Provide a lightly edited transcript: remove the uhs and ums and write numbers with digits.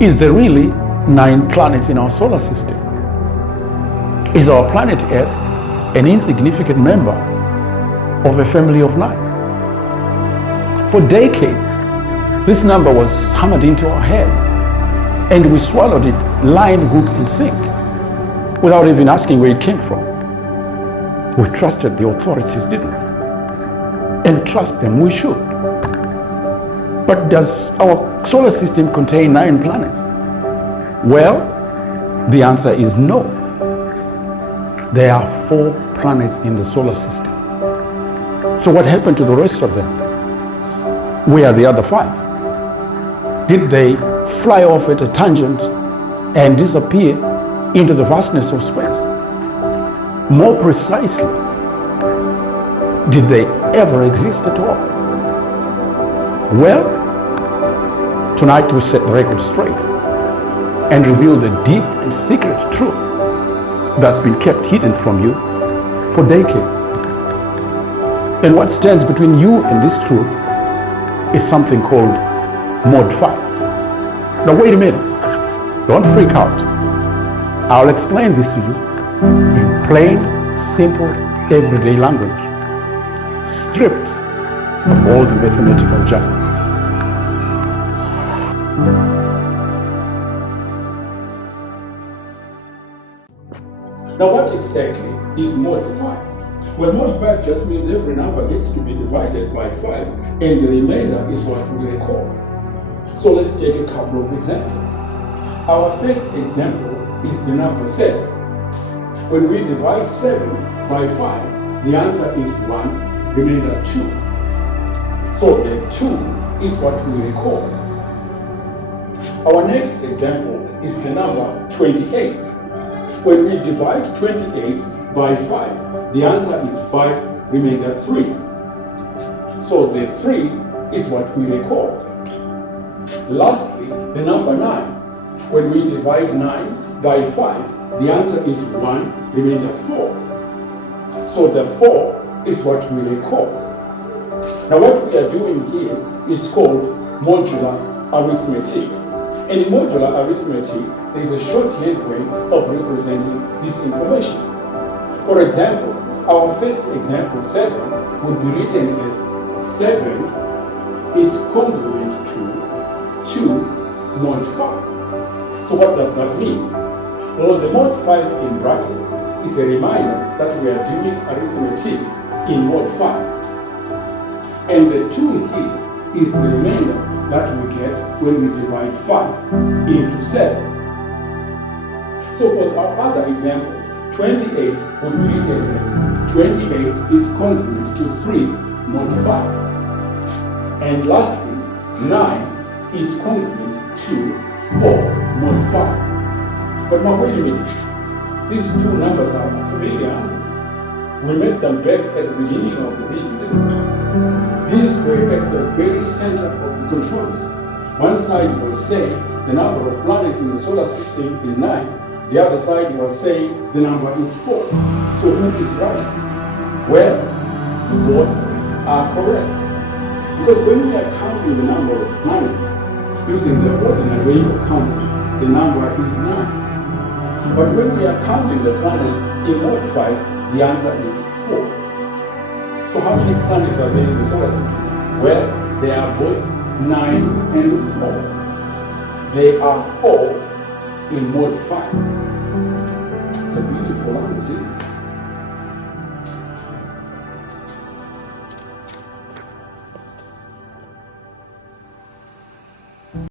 Is there really 9 planets in our solar system? Is our planet Earth an insignificant member of a family of 9? For decades, this number was hammered into our heads, and we swallowed it line, hook, and sinker without even asking where it came from. We trusted the authorities, didn't we? And trust them we should. But does our solar system contain 9 planets? Well, the answer is no. There are 4 planets in the solar system. So what happened to the rest of them? Where are the other 5? Did they fly off at a tangent and disappear into the vastness of space? More precisely, did they ever exist at all? Well, tonight we set the record straight and reveal the deep and secret truth that's been kept hidden from you for decades. And what stands between you and this truth is something called Mod 5. Now wait a minute, don't freak out. I'll explain this to you in plain, simple, everyday language, stripped of all the mathematical jargon. Now what exactly is mod 5? Well, mod 5 just means every number gets to be divided by 5 and the remainder is what we record. So let's take a couple of examples. Our first example is the number 7. When we divide 7 by 5, the answer is 1, remainder 2. So the 2 is what we record. Our next example is the number 28. When we divide 28 by 5, the answer is 5, remainder 3. So the 3 is what we record. Lastly, the number 9. When we divide 9 by 5, the answer is 1, remainder 4. So the 4 is what we record. Now what we are doing here is called modular arithmetic. And in modular arithmetic, there is a shorthand way of representing this information. For example, our first example, 7, would be written as 7 is congruent to 2 mod 5. So what does that mean? Well, the mod 5 in brackets is a reminder that we are doing arithmetic in mod 5. And the 2 here is the remainder that we get when we divide 5 into 7. So for our other examples, 28 would be written as 28 is congruent to 3 mod 5. And lastly, 9 is congruent to 4 mod 5. But now wait a minute. These 2 numbers are familiar. We met them back at the beginning of the video, didn't we? These were at the very center of the controversy. One side was saying the number of planets in the solar system is 9. The other side was saying the number is 4. So who is right? Well, both are correct. Because when we are counting the number of planets using the ordinary way of counting, the number is 9. But when we are counting the planets in mod 5, the answer is 4. So how many planets are there in the solar system? Well, they are both 9 and 4. They are 4 in mod 5. It's a beautiful language, isn't it?